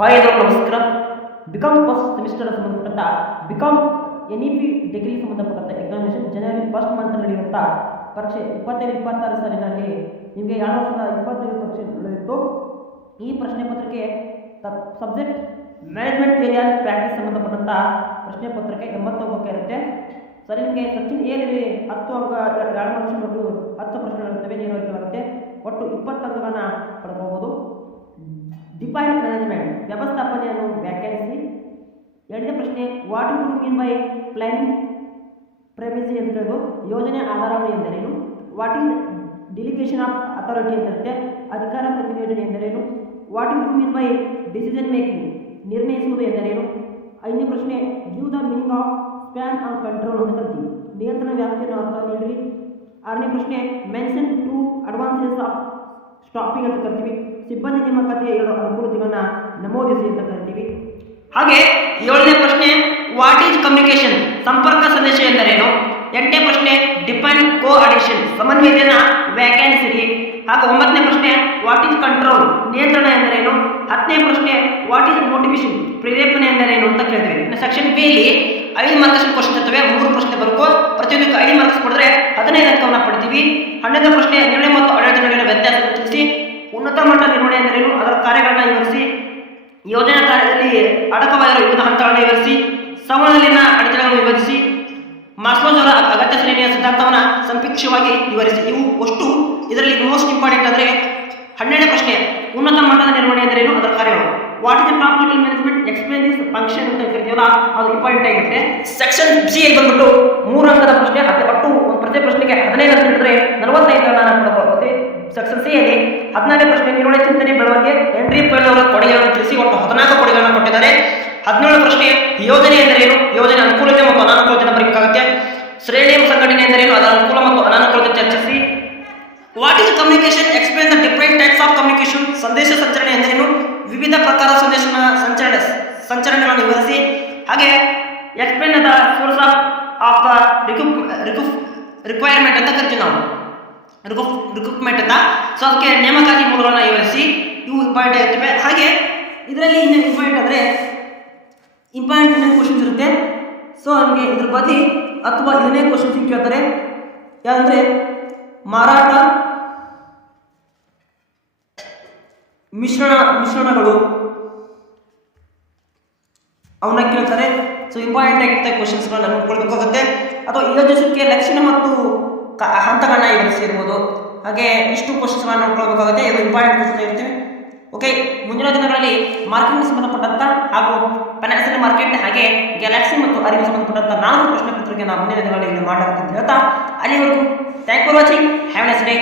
Hi ಎಲ್ಲರಿಗೂ ನಮಸ್ಕಾರ. BCom first semester ಸಂಬಂಧಪಟ್ಟಂತ ಬಿಕಾಮ್ NEP ಡಿಗ್ರಿ ಸಂಬಂಧಪಟ್ಟಂತ ಎಕ್ಸಾಮಿನೇಷನ್ ಜನವರಿ ಫಸ್ಟ್ ಮಂತ್ ನಡೆಯುವಂಥ ಪರೀಕ್ಷೆ 25-26 ಸಾಲಿನಲ್ಲಿ ನಿಮಗೆ 2025 ಪರೀಕ್ಷೆ ನಡೆಯಿತು. ಈ ಪ್ರಶ್ನೆ ಪತ್ರಿಕೆ subject management theory and practice ಸಂಬಂಧಪಟ್ಟಂತ ಪ್ರಶ್ನೆ ಪತ್ರಿಕೆ 80 ಅಂಕ ಇರುತ್ತೆ. ಸರಿ, ನಿಮಗೆ ಸಚಿನ್ ಏನಿದೆ 10 ಅಂಕ 2 ಮಾರ್ಕ್ಸ್ ಮತ್ತು 10 ಪ್ರಶ್ನೆಗಳಿರ್ತವೆ, ನೇರವಾಗಿ ಒಟ್ಟು 20 ಅಂಕಗಳನ್ನು ಪಡ್ಕೋಬಹುದು. ಡಿಫೈನ್ ಮ್ಯಾನೇಜ್ಮೆಂಟ್ ವ್ಯವಸ್ಥಾಪನೆಯನ್ನು ವ್ಯಾಖ್ಯಾನಿಸಿ. ಎರಡನೇ ಪ್ರಶ್ನೆ, what you mean by planning premises ಅಂತ ಹೇಳೋದು. ಯೋಜನೆ ಆಧಾರವೇ ಎಂದರೇನು? What is delegation of authority ಅಂತಿರುತ್ತೆ. ಅಧಿಕಾರ ಪ್ರತಿನಿಯೋಜನೆ ಎಂದರೇನು? What you mean by decision making ನಿರ್ಣಯಿಸುವುದು ಎಂದರೇನು? ಐದನೇ ಪ್ರಶ್ನೆ, give the meaning of span of control ಅಂತ ಕರಿತೀವಿ. ನಿಯಂತ್ರಣ ವ್ಯಾಪ್ತಿಯನ್ನು ಅರ್ಥ ನೀಡ್ರಿ. ಆರನೇ ಪ್ರಶ್ನೆ, mention two advances of staffing ಅಂತ ಕರಿತೀವಿ. ಸಿಬ್ಬಂದಿ ನೇಮಕಾತಿಯ 2 ಅನುಕೂಲತೆಗಳನ್ನು ನಮೂದಿಸಿ ಅಂತ ಕರಿತೀವಿ. ಹಾಗೆ 7ನೇ ಪ್ರಶ್ನೆ, ವಾಟ್ ಈಸ್ ಕಮ್ಯುನಿಕೇಶನ್ ಸಂಪರ್ಕ ಸಂದೇಶ ಎಂದರೇನು? 8ನೇ ಪ್ರಶ್ನೆ, ಡಿಫೈನ್ ಕೋಆರ್ಡಿನೇಷನ್ ಸಮನ್ವಯತೆಯನ್ನು ವ್ಯಾಖ್ಯಾನಿಸಿರಿ. ಹಾಗೂ 9ನೇ ಪ್ರಶ್ನೆ, ವಾಟ್ ಈಸ್ ಕಂಟ್ರೋಲ್ ನಿಯಂತ್ರಣ ಎಂದರೇನು? 10ನೇ ಪ್ರಶ್ನೆ, ವಾಟ್ ಈಸ್ ಮೋಟಿವೇಶನ್ ಪ್ರೇರೇಪಣೆ ಎಂದರೇನು ಅಂತ ಕೇಳ್ತೇವೆ. ಸೆಕ್ಷನ್ ಬಿ ಯಲ್ಲಿ 5 ಮಾರ್ಕ್ಸ್ ಕ್ವಶನ್ ಇರ್ತವೆ. 3 ಪ್ರಶ್ನೆ ಬರಬೇಕು. ಪ್ರತಿಯೊಂದಕ್ಕೆ 5 ಮಾರ್ಕ್ಸ್ ಕೊಡಿದ್ರೆ 15 ಅಂಕವನ್ನು ಪಡ್ತೀವಿ. 11ನೇ ಪ್ರಶ್ನೆ, ನಿರ್ಣಯ ಮತ್ತು ಆಡಳಿತ ನಡುವಿನ ವ್ಯತ್ಯಾಸ ತಿಳಿಸಿ. ಉನ್ನತ ಮಟ್ಟ ನಿರ್ವಹಣೆ ಎಂದರೇನು? ಅದರ ಕಾರ್ಯಗಳನ್ನು ವಿವರಿಸಿ. ಯೋಜನಾ ಕಾರ್ಯದಲ್ಲಿ ಅಡಕವಾಗಿರುವ ವಿವಿಧ ಹಂತಗಳನ್ನು ವಿವರಿಸಿ. ಸಂವಹನದಲ್ಲಿನ ಅಡೆತಡೆಗಳನ್ನು ವಿವರಿಸಿ. ಮಾಸ್ಲೋಸ್ ಅವರ ಅಗತ್ಯ ಶ್ರೇಣಿಯ ಸಿದ್ಧಾಂತವನ್ನು ಸಂಕ್ಷಿಪ್ತವಾಗಿ ವಿವರಿಸಿ. ಇವು ಅಷ್ಟು ಇದರಲ್ಲಿ ಮೋಸ್ಟ್ ಇಂಪಾರ್ಟೆಂಟ್ ಅಂದರೆ 12ನೇ ಪ್ರಶ್ನೆ, ಉನ್ನತ ಮಟ್ಟದ ನಿರ್ವಹಣೆ ಎಂದರೇನು? ಅದರ ಕಾರ್ಯಗಳು. What is the top level management explain this function ಅಂತ ಕರಿತೀವಲ್ಲ, ಅದು ಇಂಪಾರ್ಟೆಂಟ್ ಆಗಿರುತ್ತೆ. ಸೆಕ್ಷನ್ ಸಿ ಗೆ ಬಂದ್ಬಿಟ್ಟು 3 ಅಂಕದ ಪ್ರಶ್ನೆ, ಒಟ್ಟು ಪ್ರತಿ ಪ್ರಶ್ನೆಗೆ 15 ಅಂತ ಹೇಳಿದ್ರೆ 45 ಅಂಕಗಳನ್ನು ಪಡ್ಕೊಳ್ಳುತ್ತೆ. ಸೆಕ್ಷನ್ ಸಿ ಯಲ್ಲಿ 14ನೇ ಪ್ರಶ್ನೆ, ನಿರ್ವಹಣೆ ಚಿಂತನೆ ಬೆಳವಣಿಗೆ ಹೆನ್ರಿ ಪೈಲ್ ಅವರ ಕೊಡುಗೆಗಳನ್ನು ತಿಳಿಸಿ. ಒಟ್ಟು 14 ಕೊಡುಗೆಗಳನ್ನು ಕೊಟ್ಟಿದ್ದಾರೆ. 17ನೇ ಪ್ರಶ್ನೆ, ಯೋಜನೆ ಎಂದರೇನು? ಯೋಜನೆ ಅನುಕೂಲತೆ ಮತ್ತು ಅನಾನುಕೂಲತೆಯನ್ನು ಬರಬೇಕಾಗುತ್ತೆ. ಶ್ರೇಣಿ ಸಂಘಟನೆ ಎಂದರೇನು? ಅದರ ಅನುಕೂಲ ಮತ್ತು ಅನಾನುಕೂಲತೆ ಚರ್ಚಿಸಿ. What is communication explain the different types of communication ಸಂದೇಶ ಸಂಚರಣೆ ಎಂದರೇನು? ವಿವಿಧ ಪ್ರಕಾರದ ಸಂದೇಶ ಸಂಚರಣೆಗಳನ್ನು ವಿವರಿಸಿ. ಹಾಗೆ explain the source of the requirement ಅಂತ ಕರಿತೀವಿ ನಾವು, ರಿಕ್ರೂಟ್ಮೆಂಟ್ ಅಂತ. ಸೊ ಅದಕ್ಕೆ ನೇಮಕಾತಿ ಮೂಲಗಳನ್ನು ವಿವರಿಸಿ. ಇವು ಇಂಪಾರ್ಟೆಂಟ್ ಆಗಿರ್ತವೆ. ಹಾಗೆ ಇದರಲ್ಲಿ ಇನ್ನೂ ಇಂಪಾರ್ಟೆಂಟ್ ಅಂದರೆ ಇಂಪಾರ್ಟೆಂಟ್ ಕ್ವಶನ್ಸ್ ಇರುತ್ತೆ. ಸೊ ನಮಗೆ ಇದ್ರ ಬಗ್ಗೆ ಅಥವಾ ಇದನ್ನೇ ಕ್ವಶನ್ಸ್ ಕೇಳ್ತಾರೆ. ಯಾವಂದರೆ ಮಾರಾಟ ಮಿಶ್ರಣಗಳು ಅವನ್ನ ಕೇಳ್ತಾರೆ. ಸೊ ಇಂಪಾರ್ಟೆಂಟ್ ಆಗಿರ್ತಾರೆ ಕ್ವಶನ್ಸ್ಗಳನ್ನ ನೋಡ್ಕೊಳ್ಬೇಕಾಗುತ್ತೆ. ಅಥವಾ ಯೋಜಿಸುವಿಕೆ ಲಕ್ಷಣ ಮತ್ತು ಹಂತಗಳನ್ನ ವಿವರಿಸಿರ್ಬೋದು. ಹಾಗೆ ಇಷ್ಟು ಕ್ವಶನ್ಸ್ಗಳನ್ನ ನೋಡ್ಕೊಳ್ಬೇಕಾಗುತ್ತೆ. ಇದು ಇಂಪಾರ್ಟೆಂಟ್ ಕ್ವಶನ್ ಇರುತ್ತೆ. ಓಕೆ, ಮುಂದಿನ ದಿನಗಳಲ್ಲಿ ಮಾರ್ಕೆಟಿಂಗ್ ಸಂಬಂಧಪಟ್ಟಂತ ಹಾಗೂ ಫೈನಾನ್ಷಿಯಲ್ ಮಾರ್ಕೆಟ್ ಹಾಗೆ ಗ್ಯಾಲಕ್ಸಿ ಮತ್ತು ಅರಿವು ಸಂಬಂಧಪಟ್ಟಂತ 4 ಪ್ರಶ್ನೆ ಪತ್ರಿಕೆ ನಾವು ಮುಂದಿನ ದಿನಗಳಲ್ಲಿ ಮಾಡಲಾಗುತ್ತೆ ಅಂತ ಹೇಳ್ತಾ, ಅಲ್ಲಿವರೆಗೂ thank for watching. Have A nice day.